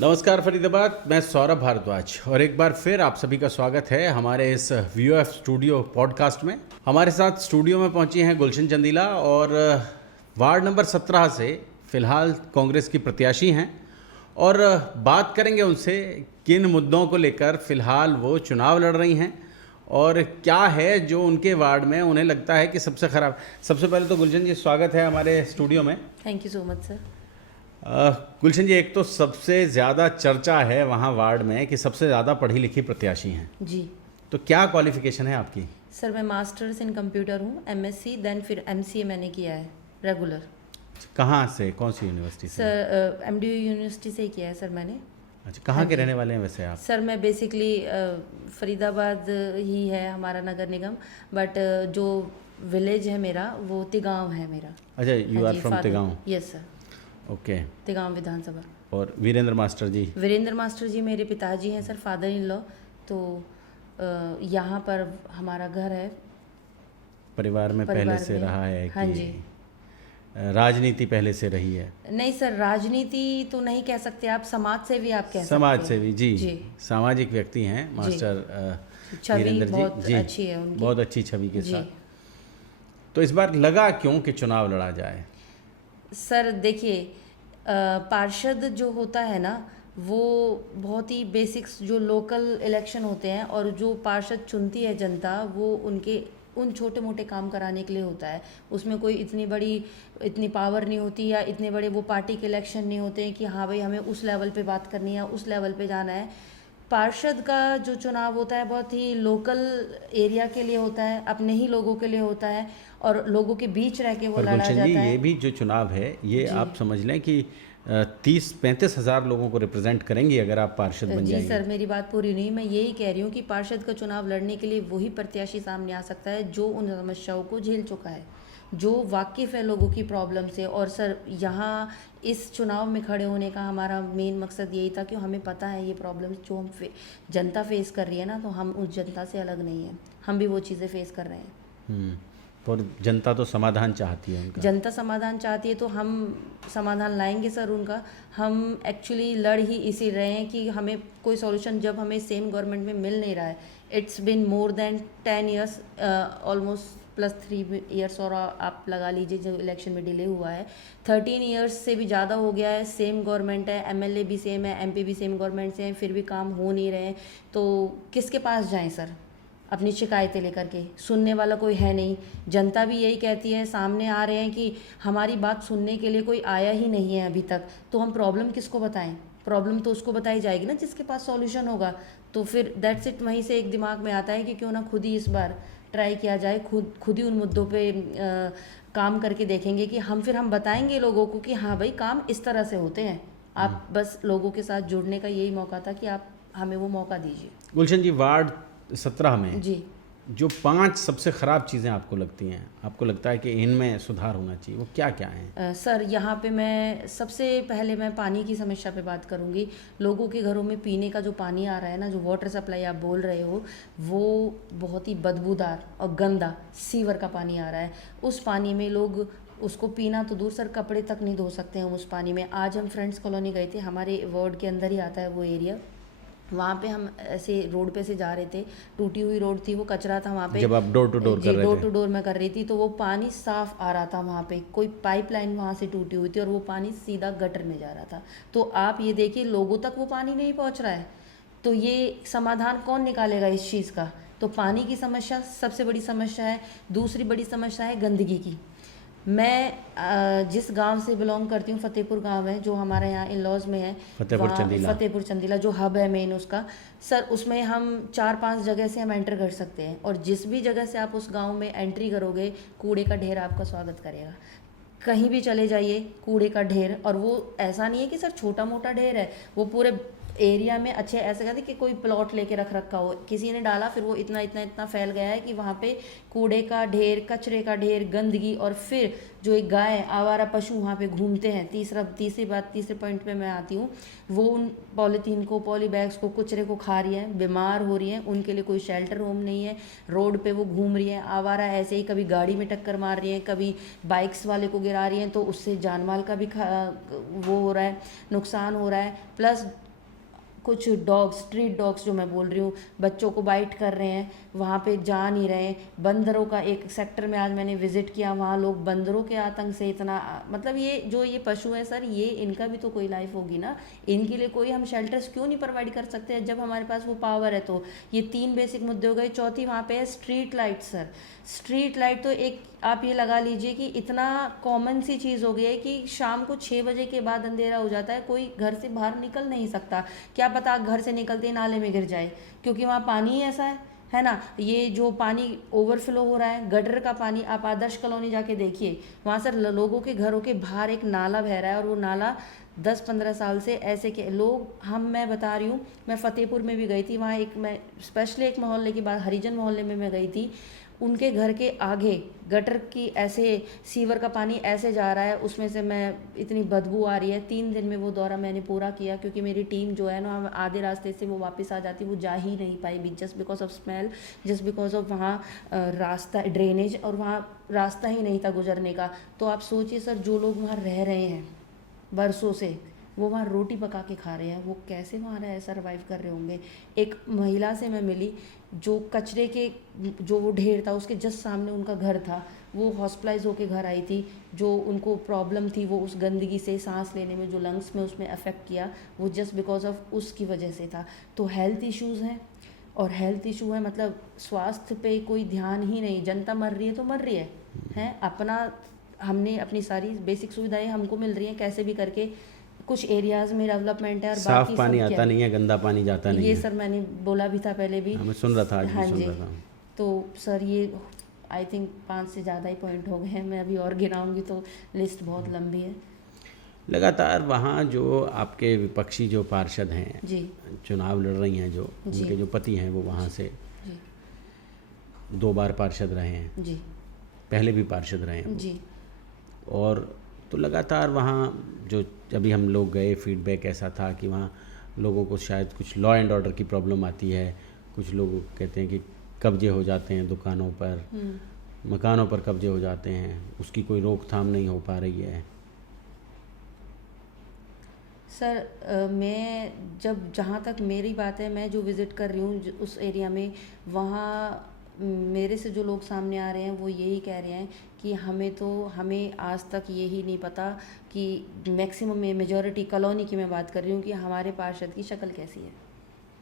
नमस्कार फरीदाबाद, मैं सौरभ भारद्वाज और एक बार फिर आप सभी का स्वागत है हमारे इस वीओएफ स्टूडियो पॉडकास्ट में। हमारे साथ स्टूडियो में पहुंची हैं गुलशन चंदीला और वार्ड नंबर 17 से फिलहाल कांग्रेस की प्रत्याशी हैं और बात करेंगे उनसे किन मुद्दों को लेकर फिलहाल वो चुनाव लड़ रही हैं और क्या है जो उनके वार्ड में उन्हें लगता है कि सबसे खराब। सबसे पहले तो गुलशन जी स्वागत है हमारे स्टूडियो में। Thank you so much sir. Gulshan ji, एक तो सबसे ज़्यादा चर्चा है वहाँ वार्ड में कि सबसे ज़्यादा पढ़ी लिखी प्रत्याशी हैं जी। तो क्या क्वालिफिकेशन है आपकी? सर मैं मास्टर्स इन कंप्यूटर हूँ, एमएससी देन फिर एमसीए मैंने किया है रेगुलर। कहाँ से, कौन सी यूनिवर्सिटी से? सर एमडीयू यूनिवर्सिटी से ही किया है सर मैंने। अच्छा, कहाँ के रहने वाले हैं वैसे आप? सर मैं बेसिकली फरीदाबाद ही है हमारा नगर निगम, बट जो विलेज है मेरा वो तिगांव है मेरा। अच्छा, you are from Tigaon? Yes sir. Okay. Tigaon विधानसभा। और वीरेंद्र मास्टर जी? वीरेंद्र मास्टर जी मेरे पिताजी हैं सर, फादर इन लॉ। तो यहाँ पर हमारा घर है। परिवार में पहले से में रहा है हाँ कि जी। राजनीति पहले से रही है? नहीं सर, राजनीति तो नहीं कह सकते आप, समाज सेवी आप कह सकते हैं। समाज सेवी जी, जी। सामाजिक व्यक्ति हैं मास्टर छवि वीरेंद्र बहुत जी। अच्छी है उनकी, बहुत अच्छी छवि के जी। साथ। तो इस बार लगा क्यों कि चुनाव लड़ा जाए? सर देखिए, पार्षद जो होता है ना वो बहुत ही बेसिक्स जो लोकल इलेक्शन होते हैं और जो पार्षद चुनती है जनता वो उनके उन छोटे मोटे काम कराने के लिए होता है। उसमें कोई इतनी पावर नहीं होती या इतने बड़े वो पार्टी के इलेक्शन नहीं होते हैं कि हाँ भाई हमें उस लेवल पे बात करनी है, उस लेवल पे जाना है। पार्षद का जो चुनाव होता है बहुत ही लोकल एरिया के लिए होता है, अपने ही लोगों के लिए होता है और लोगों के बीच रह के वो लड़ा गुलशन जाता जी, है। ये भी जो चुनाव है ये आप समझ लें कि 30-35 हज़ार लोगों को रिप्रेजेंट करेंगी अगर आप पार्षद बन जी जाएंगे। सर, मेरी बात पूरी नहीं, मैं यही कह रही हूँ कि पार्षद का चुनाव लड़ने के लिए वही प्रत्याशी सामने आ सकता है जो उन समस्याओं को झेल चुका है, जो वाकिफ़ है लोगों की प्रॉब्लम से। और सर यहाँ इस चुनाव में खड़े होने का हमारा मेन मकसद यही था कि हमें पता है ये प्रॉब्लम जो हम जनता फेस कर रही है ना, तो हम उस जनता से अलग नहीं हैं, हम भी वो चीज़ें फेस कर रहे हैं। और जनता तो समाधान चाहती है उनका। जनता समाधान चाहती है तो हम समाधान लाएंगे सर उनका। हम एक्चुअली लड़ ही इसी रहे हैं कि हमें कोई सॉल्यूशन जब हमें सेम गवर्नमेंट में मिल नहीं रहा है। It's been more than 10 years, almost +3 years और आप लगा लीजिए जो इलेक्शन में डिले हुआ है। 13 ईयर्स से भी ज़्यादा हो गया है, सेम गवर्नमेंट है, एमएलए भी सेम है, एमपी भी सेम गवर्नमेंट से हैं, फिर भी काम हो नहीं रहे हैं। तो किसके पास जाएं सर अपनी शिकायतें लेकर के? सुनने वाला कोई है नहीं। जनता भी यही कहती है, सामने आ रहे हैं कि हमारी बात सुनने के लिए कोई आया ही नहीं है अभी तक, तो हम प्रॉब्लम किसको बताएं? प्रॉब्लम तो उसको बताई जाएगी ना जिसके पास सॉल्यूशन होगा। तो फिर दैट्स इट, वहीं से एक दिमाग में आता है कि क्यों ना खुद ही इस बार ट्राई किया जाए, खुद ही उन मुद्दों पे काम करके देखेंगे कि हम बताएंगे लोगों को कि हाँ भाई काम इस तरह से होते हैं। आप बस लोगों के साथ जुड़ने का यही मौका था कि आप हमें वो मौका दीजिए। गुलशन जी, वार्ड 17 में जी जो 5 सबसे ख़राब चीज़ें आपको लगती हैं, आपको लगता है कि इनमें सुधार होना चाहिए, वो क्या क्या हैं? सर यहाँ पे मैं सबसे पहले मैं पानी की समस्या पे बात करूँगी। लोगों के घरों में पीने का जो पानी आ रहा है ना, जो वाटर सप्लाई आप बोल रहे हो, वो बहुत ही बदबूदार और गंदा सीवर का पानी आ रहा है। उस पानी में लोग उसको पीना तो दूर सर, कपड़े तक नहीं धो सकते हैं उस पानी में। आज हम फ्रेंड्स कॉलोनी गए थे, हमारे वार्ड के अंदर ही आता है वो एरिया। वहाँ पे हम ऐसे रोड पे से जा रहे थे, टूटी हुई रोड थी, वो कचरा था वहाँ पे। जब आप डोर टू डोर कर रहे थे? डोर टू डोर मैं कर रही थी, तो वो पानी साफ आ रहा था वहाँ पे, कोई पाइपलाइन वहाँ से टूटी हुई थी और वो पानी सीधा गटर में जा रहा था। तो आप ये देखिए लोगों तक वो पानी नहीं पहुँच रहा है, तो ये समाधान कौन निकालेगा इस चीज़ का? तो पानी की समस्या सबसे बड़ी समस्या है। दूसरी बड़ी समस्या है गंदगी की। मैं जिस गांव से बिलोंग करती हूँ, फतेहपुर गांव है जो हमारे यहाँ इन लॉज में है, फतेहपुर चंदीला जो हब है मेन उसका। सर उसमें हम 4-5 जगह से हम एंटर कर सकते हैं और जिस भी जगह से आप उस गांव में एंट्री करोगे, कूड़े का ढेर आपका स्वागत करेगा। कहीं भी चले जाइए कूड़े का ढेर, और वो ऐसा नहीं है कि सर छोटा मोटा ढेर है, वो पूरे एरिया में अच्छे ऐसे कहते कि कोई प्लॉट लेके रखा हो, किसी ने डाला, फिर वो इतना इतना इतना फैल गया है कि वहाँ पे कूड़े का ढेर, कचरे का ढेर, गंदगी, और फिर जो एक गाय, आवारा पशु वहाँ पे घूमते हैं। तीसरे पॉइंट पे मैं आती हूँ, वो उन पॉलीथीन को, पॉली बैग्स को, कचरे को खा रही है, बीमार हो रही हैं, उनके लिए कोई शेल्टर होम नहीं है, रोड पे वो घूम रही हैं आवारा ऐसे ही, कभी गाड़ी में टक्कर मार रही हैं, कभी बाइक्स वाले को गिरा रही हैं, तो उससे जान माल का भी वो हो रहा है, नुकसान हो रहा है। प्लस कुछ डॉग्स, स्ट्रीट डॉग्स जो मैं बोल रही हूँ, बच्चों को बाइट कर रहे हैं, वहाँ पे जा नहीं रहे हैं। बंदरों का एक सेक्टर में आज मैंने विजिट किया, वहाँ लोग बंदरों के आतंक से इतना मतलब ये जो ये पशु है सर, ये इनका भी तो कोई लाइफ होगी ना, इनके लिए कोई हम शेल्टर्स क्यों नहीं प्रोवाइड कर सकते हैं जब हमारे पास वो पावर है। तो ये 3 बेसिक मुद्दे हो गए। चौथी वहाँ पे है street light sir. Street light तो एक आप ये लगा लीजिए कि इतना कॉमन सी चीज़ हो गई है कि शाम को 6 बजे के बाद अंधेरा हो जाता है, कोई घर से बाहर निकल नहीं सकता। क्या पता घर से निकलते ही नाले में गिर जाए, क्योंकि वहाँ पानी ही ऐसा है ना। ये जो पानी ओवरफ्लो हो रहा है, गटर का पानी, आप आदर्श कॉलोनी जाके देखिए, वहाँ सर लोगों के घरों के बाहर एक नाला बह रहा है, और वो नाला 10-15 साल से ऐसे के लोग मैं बता रही हूँ। मैं फतेहपुर में भी गई थी, वहाँ एक मैं स्पेशली एक मोहल्ले की बात, हरिजन मोहल्ले में मैं गई थी। उनके घर के आगे गटर की ऐसे सीवर का पानी ऐसे जा रहा है, उसमें से मैं इतनी बदबू आ रही है। 3 दिन में वो दौरा मैंने पूरा किया, क्योंकि मेरी टीम जो है ना आधे रास्ते से वो वापस आ जाती, वो जा ही नहीं पाई भी, just because of smell, just because of वहाँ रास्ता ड्रेनेज, और वहाँ रास्ता ही नहीं था गुजरने का। तो आप सोचिए सर, जो लोग वहाँ रह रहे हैं बरसों से, वो वहाँ रोटी पका के खा रहे हैं, वो कैसे वहाँ रह सर्वाइव कर रहे होंगे। एक महिला से मैं मिली, जो कचरे के जो वो ढेर था उसके जस्ट सामने उनका घर था, वो हॉस्पिटलाइज होके घर आई थी। जो उनको प्रॉब्लम थी वो उस गंदगी से सांस लेने में, जो लंग्स में उसमें अफेक्ट किया, वो जस्ट बिकॉज ऑफ उसकी वजह से था। तो हेल्थ इश्यूज़ हैं, और हेल्थ इशू है मतलब स्वास्थ्य पे कोई ध्यान ही नहीं। जनता मर रही है तो मर रही है अपना, हमने अपनी सारी बेसिक सुविधाएं हमको मिल रही हैं कैसे भी करके, कुछ एरियाज में डेवलपमेंट है, और साफ बाकी पानी सब आता नहीं है, गंदा पानी जाता नहीं ये है। सर मैंने बोला भी था पहले भी। मैं सुन रहा था, आज हाँ भी सुन जी। रहा था। तो सर ये आई थिंक 5 से ज़्यादा ही पॉइंट हो गए हैं, मैं अभी और गिनाऊंगी तो लिस्ट बहुत लंबी है। लगातार वहाँ जो आपके विपक्षी जो पार्षद हैं, जी चुनाव लड़ रही हैं, जो जी। उनके जो पति हैं, वो वहाँ से जी 2 बार पार्षद रहे हैं, जी पहले भी पार्षद रहे हैं वो। जी और तो लगातार वहाँ जो अभी हम लोग गए, फीडबैक ऐसा था कि वहाँ लोगों को शायद कुछ लॉ एंड ऑर्डर की प्रॉब्लम आती है। कुछ लोग कहते हैं कि कब्जे हो जाते हैं दुकानों पर, मकानों पर कब्जे हो जाते हैं, उसकी कोई रोकथाम नहीं हो पा रही है। सर मैं जब, जहाँ तक मेरी बात है, मैं जो विज़िट कर रही हूँ उस एरिया में, वहाँ मेरे से जो लोग सामने आ रहे हैं वो यही कह रहे हैं कि हमें आज तक यही नहीं पता कि मैक्सिमम में मेजॉरिटी कॉलोनी की मैं बात कर रही हूँ कि हमारे पार्षद की शक्ल कैसी है।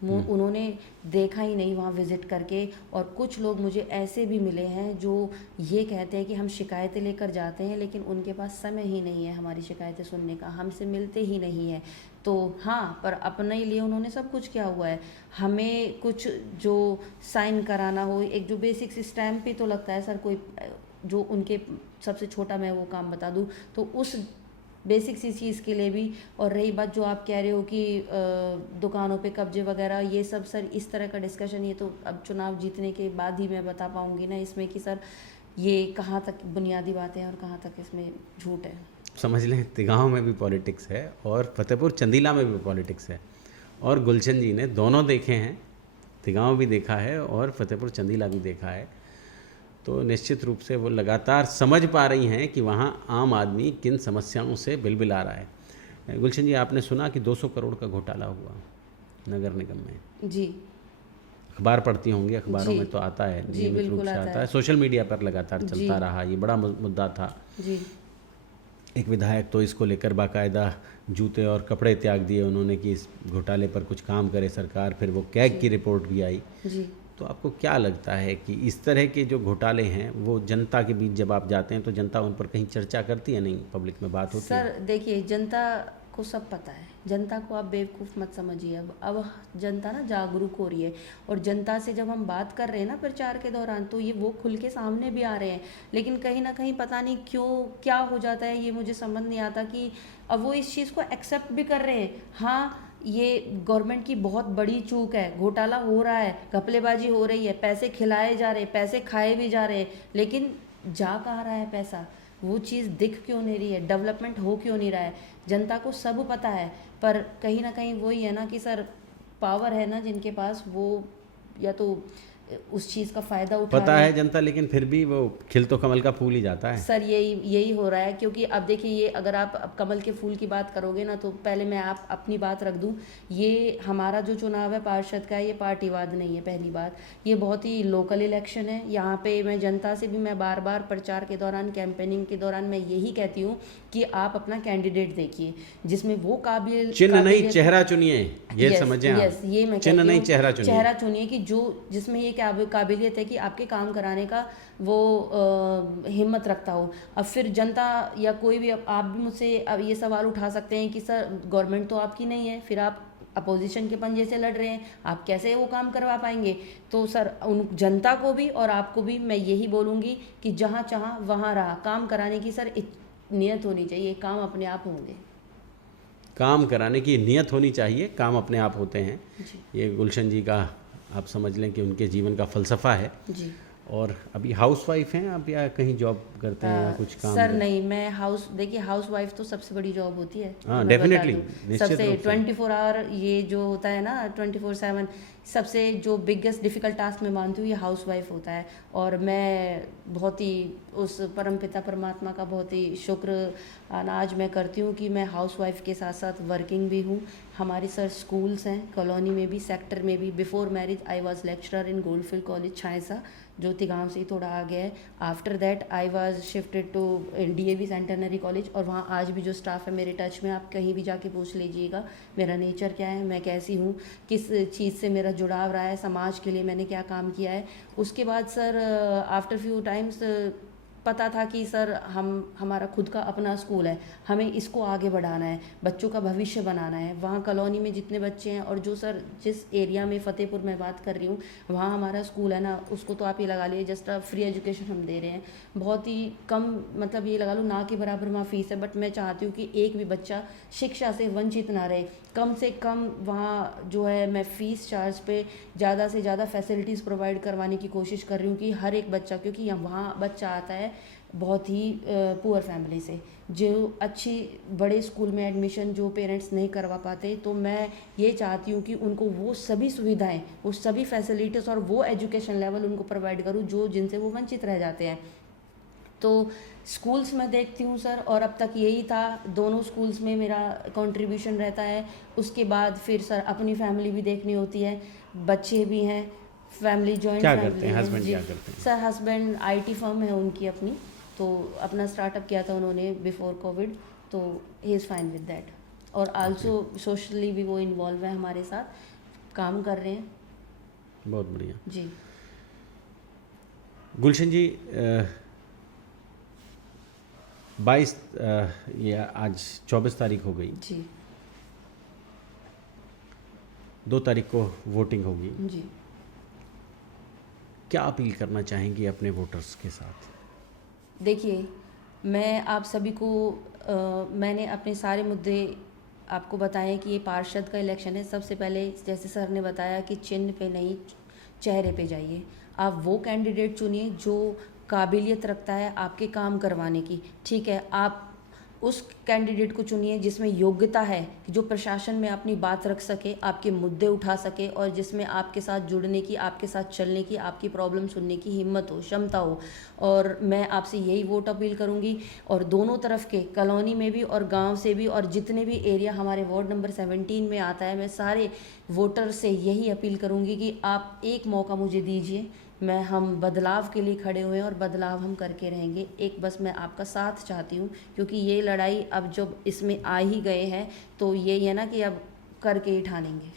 उन्होंने देखा ही नहीं वहाँ विज़िट करके। और कुछ लोग मुझे ऐसे भी मिले हैं जो ये कहते हैं कि हम शिकायतें लेकर जाते हैं, लेकिन उनके पास समय ही नहीं है हमारी शिकायतें सुनने का, हमसे मिलते ही नहीं है। तो हाँ, पर अपने लिए उन्होंने सब कुछ किया हुआ है। हमें कुछ जो साइन कराना हो, एक जो बेसिक स्टैम्प भी तो लगता है सर, कोई जो उनके सबसे छोटा मैं वो काम बता दूँ तो उस बेसिक सी चीज़ के लिए भी। और रही बात जो आप कह रहे हो कि दुकानों पे कब्जे वगैरह, ये सब सर इस तरह का डिस्कशन, ये तो अब चुनाव जीतने के बाद ही मैं बता पाऊँगी ना इसमें कि सर ये कहाँ तक बुनियादी बातें हैं और कहाँ तक इसमें झूठ है। समझ लें, तिगांव में भी पॉलिटिक्स है और फतेहपुर चंदीला में भी पॉलिटिक्स है, और गुलशन जी ने दोनों देखे हैं, तिगांव भी देखा है और फतेहपुर चंदीला भी देखा है। तो निश्चित रूप से वो लगातार समझ पा रही हैं कि वहाँ आम आदमी किन समस्याओं से बिलबिला रहा है। गुलशन जी, आपने सुना कि 200 करोड़ का घोटाला हुआ नगर निगम में? जी, अखबार पढ़ती होंगी, अखबारों जी में तो आता है, जी, नियमित रूप बिल्कुल से आता आता है, है। सोशल मीडिया पर लगातार जी चलता रहा, ये बड़ा मुद्दा था। जी एक विधायक तो इसको लेकर बाकायदा जूते और कपड़े त्याग दिए उन्होंने कि इस घोटाले पर कुछ काम करे सरकार, फिर वो कैग की रिपोर्ट भी आई। जी। तो आपको क्या लगता है कि इस तरह के जो घोटाले हैं वो जनता के बीच जब आप जाते हैं तो जनता उन पर कहीं चर्चा करती है? नहीं, पब्लिक में बात होती है? सर देखिए, जनता को सब पता है, जनता को आप बेवकूफ़ मत समझिए। अब जनता ना जागरूक हो रही है, और जनता से जब हम बात कर रहे हैं ना प्रचार के दौरान, तो ये वो खुल के सामने भी आ रहे हैं। लेकिन कहीं ना कहीं पता नहीं क्यों क्या हो जाता है, ये मुझे समझ नहीं आता कि अब वो इस चीज़ को एक्सेप्ट भी कर रहे हैं। हाँ, ये गवर्नमेंट की बहुत बड़ी चूक है, घोटाला हो रहा है, घपलेबाजी हो रही है, पैसे खिलाए जा रहे हैं, पैसे खाए भी जा रहे हैं, लेकिन जा कहाँ रहा है पैसा? वो चीज़ दिख क्यों नहीं रही है? डेवलपमेंट हो क्यों नहीं रहा है? जनता को सब पता है, पर कहीं ना कहीं वही है ना कि सर पावर है ना जिनके पास, वो या तो उस चीज़ का फ़ायदा उठा पता रहे है हैं। जनता, लेकिन फिर भी वो खिल तो कमल का फूल ही जाता है। सर यही यही हो रहा है, क्योंकि अब देखिए, ये अगर आप अब कमल के फूल की बात करोगे ना, तो पहले मैं आप अपनी बात रख दूं, ये हमारा जो चुनाव है पार्षद का, ये पार्टीवाद नहीं है। पहली बात, ये बहुत ही लोकल इलेक्शन है। यहाँ पे मैं जनता से भी, मैं बार बार प्रचार के दौरान, कैंपेनिंग के दौरान मैं यही कहती हूँ कि आप अपना कैंडिडेट देखिए जिसमें वो चिन्ह नहीं काबिलियत। चेहरा चुनिए, ये यस समझें आप। यस, ये मैं चिन्ह कहती नहीं हूँ, चेहरा चुनिए। चेहरा चुनिए कि जो जिसमें ये काबिलियत है कि आपके काम कराने का वो हिम्मत रखता हो। अब फिर जनता या कोई भी, अब आप भी मुझसे अब ये सवाल उठा सकते हैं कि सर गवर्नमेंट तो आपकी नहीं है, फिर आप अपोजिशन के पंजे से लड़ रहे हैं, आप कैसे वो काम करवा पाएंगे। तो सर उन जनता को भी और आपको भी मैं यही बोलूँगी कि जहाँ चाहा वहाँ रहा, काम कराने की सर नियत होनी चाहिए, काम अपने आप होंगे। काम कराने की नीयत होनी चाहिए, काम अपने आप होते हैं। जी ये गुलशन जी का आप समझ लें कि उनके जीवन का फ़लसफ़ा है। जी। और अभी हाउसवाइफ हैं आप, या कहीं जॉब करते हैं या कुछ काम सर नहीं, मैं देखिए हाउस वाइफ तो सबसे बड़ी जॉब होती है। हाँ, मैं बता डेफिनेटली, दूं, निश्चित सबसे रूप से। 24 आवर ये जो होता है ना, 24/7 सबसे जो बिगेस्ट डिफ़िकल्ट टास्क मैं मानती हूँ, ये हाउस वाइफ होता है। और मैं बहुत ही उस परमपिता परमात्मा का बहुत ही शुक्र आज मैं करती हूँ कि मैं हाउस वाइफ के साथ साथ वर्किंग भी हूँ। हमारी सर स्कूल्स हैं कॉलोनी में भी, सेक्टर में भी। Before marriage I was lecturer in Goldfield college छायसा, जो तिगांव से ही थोड़ा आगे है। After that I was shifted to DAV centenary college, और वहाँ आज भी जो स्टाफ है मेरे टच में, आप कहीं भी जाके पूछ लीजिएगा मेरा नेचर क्या है, मैं कैसी हूँ, किस चीज़ से मेरा जुड़ाव रहा है, समाज के लिए मैंने क्या काम किया है। उसके बाद सर आफ्टर फ्यू टाइम्स पता था कि सर हमारा खुद का अपना स्कूल है, हमें इसको आगे बढ़ाना है, बच्चों का भविष्य बनाना है। वहाँ कॉलोनी में जितने बच्चे हैं, और जो सर जिस एरिया में फ़तेहपुर मैं बात कर रही हूँ, वहाँ हमारा स्कूल है ना, उसको तो आप ये लगा लीजिए जस्ट फ्री एजुकेशन हम दे रहे हैं। बहुत ही कम, मतलब ये लगा लो ना के बराबर वहाँ फीस है, बट मैं चाहती हूँ कि एक भी बच्चा शिक्षा से वंचित ना रहे। कम से कम वहाँ जो है, मैं फ़ीस चार्ज पे ज़्यादा से ज़्यादा फैसिलिटीज़ प्रोवाइड करवाने की कोशिश कर रही हूँ कि हर एक बच्चा, क्योंकि यहाँ वहाँ बच्चा आता है बहुत ही पुअर फैमिली से, जो अच्छी बड़े स्कूल में एडमिशन जो पेरेंट्स नहीं करवा पाते, तो मैं ये चाहती हूँ कि उनको वो सभी सुविधाएं, वो सभी फैसिलिटीज़ और वो एजुकेशन लेवल उनको प्रोवाइड करूँ जो जिनसे वो वंचित रह जाते हैं। तो स्कूल्स में देखती हूँ सर, और अब तक यही था, दोनों स्कूल्स में मेरा कंट्रीब्यूशन रहता है। उसके बाद फिर सर अपनी फैमिली भी देखनी होती है, बच्चे भी हैं, फैमिली जॉइंट क्या फैमिली करते हैं है। हस्बैंड, जी क्या करते हैं? सर, हस्बैंड IT फर्म है उनकी अपनी, तो अपना स्टार्टअप किया था उन्होंने बिफोर कोविड, तो he is fine with that. और आल्सो सोशली भी वो इन्वॉल्व है, हमारे साथ काम कर रहे हैं। बहुत बढ़िया जी गुलशन जी। 22 ये आज 24 तारीख हो गई, जी 2 तारीख को वोटिंग होगी। जी। क्या अपील करना चाहेंगी अपने वोटर्स के साथ? देखिए, मैं आप सभी को मैंने अपने सारे मुद्दे आपको बताए कि ये पार्षद का इलेक्शन है। सबसे पहले जैसे सर ने बताया कि चिन्ह पे नहीं, चेहरे पे जाइए। आप वो कैंडिडेट चुनिए जो काबिलियत रखता है आपके काम करवाने की, ठीक है। आप उस कैंडिडेट को चुनिए जिसमें योग्यता है, कि जो प्रशासन में अपनी बात रख सके, आपके मुद्दे उठा सके, और जिसमें आपके साथ जुड़ने की, आपके साथ चलने की, आपकी प्रॉब्लम सुनने की हिम्मत हो, क्षमता हो। और मैं आपसे यही वोट अपील करूंगी। और दोनों तरफ के, कॉलोनी में भी और गांव से भी, और जितने भी एरिया हमारे वार्ड नंबर 17 में आता है, मैं सारे वोटर से यही अपील करूंगी कि आप एक मौका मुझे दीजिए। हम बदलाव के लिए खड़े हुए हैं, और बदलाव हम करके रहेंगे। एक बस मैं आपका साथ चाहती हूँ, क्योंकि ये लड़ाई अब जब इसमें आ ही गए हैं, तो यही है ना कि अब करके ही ठानेंगे।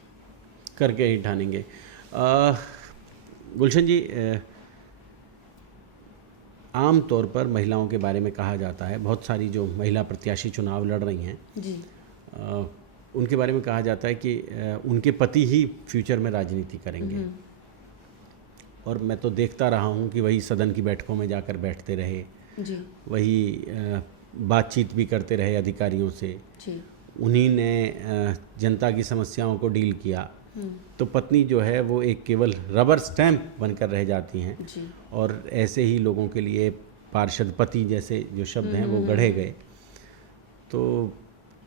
करके ही ठानेंगे। गुलशन जी, आम तौर पर महिलाओं के बारे में कहा जाता है, बहुत सारी जो महिला प्रत्याशी चुनाव लड़ रही हैं जी उनके बारे में कहा जाता है कि उनके पति ही फ्यूचर में राजनीति करेंगे। और मैं तो देखता रहा हूँ कि वही सदन की बैठकों में जाकर बैठते रहे, जी वही बातचीत भी करते रहे अधिकारियों से, जी। उन्हीं ने जनता की समस्याओं को डील किया। तो पत्नी जो है वो एक केवल रबर स्टैंप बनकर रह जाती हैं, जी और ऐसे ही लोगों के लिए पार्षद पति जैसे जो शब्द हैं वो गढ़े गए। तो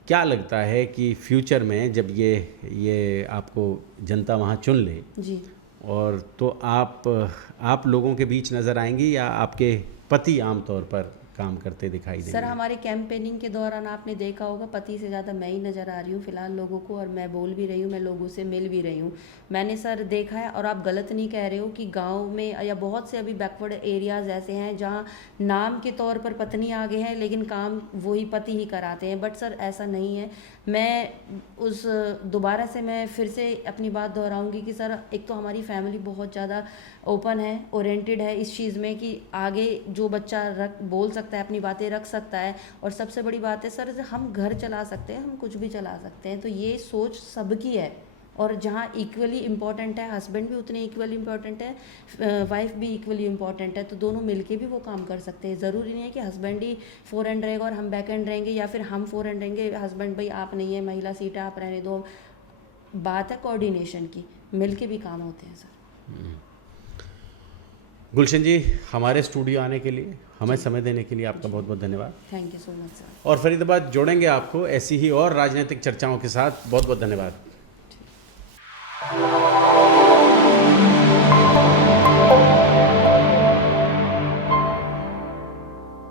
क्या लगता है कि फ्यूचर में जब ये आपको जनता वहाँ चुन ले, जी और तो आप लोगों के बीच नज़र आएंगी या आपके पति आमतौर पर काम करते दिखाई देंगे? सर हमारे कैंपेनिंग के दौरान आपने देखा होगा पति से ज़्यादा मैं ही नज़र आ रही हूँ फिलहाल लोगों को, और मैं बोल भी रही हूँ, मैं लोगों से मिल भी रही हूँ। मैंने सर देखा है, और आप गलत नहीं कह रहे हो, कि गांव में या बहुत से अभी बैकवर्ड एरियाज़ ऐसे हैं जहाँ नाम के तौर पर पत्नी आगे हैं लेकिन काम वही पति ही कराते हैं। बट सर ऐसा नहीं है। मैं दोबारा से मैं फिर से अपनी बात दोहराऊंगी कि सर एक तो हमारी फैमिली बहुत ज़्यादा ओपन है, ओरिएंटेड है इस चीज़ में कि आगे जो बच्चा बोल सकता है, अपनी बातें रख सकता है, और सबसे बड़ी बात है सर हम घर चला सकते हैं, हम कुछ भी चला सकते हैं। तो ये सोच सबकी है, और जहाँ इक्वली इम्पॉर्टेंट है, हस्बैंड भी उतने इक्वली इम्पॉर्टेंट है, वाइफ भी इक्वली इम्पॉर्टेंट है, तो दोनों मिलके भी वो काम कर सकते हैं। ज़रूरी नहीं है कि हस्बैंड ही फोर एंड रहेगा और हम बैक एंड रहेंगे, या फिर हम फोर एंड रहेंगे, हस्बैंड भाई आप नहीं है, महिला सीट है, आप रहने दो। बात है कोऑर्डिनेशन की, मिलके भी काम होते हैं सर। गुलशन जी, हमारे स्टूडियो आने के लिए, हमें समय देने के लिए आपका बहुत बहुत धन्यवाद। Thank you so much sir. और फरीदाबाद जोड़ेंगे आपको ऐसी ही और राजनीतिक चर्चाओं के साथ। बहुत बहुत धन्यवाद।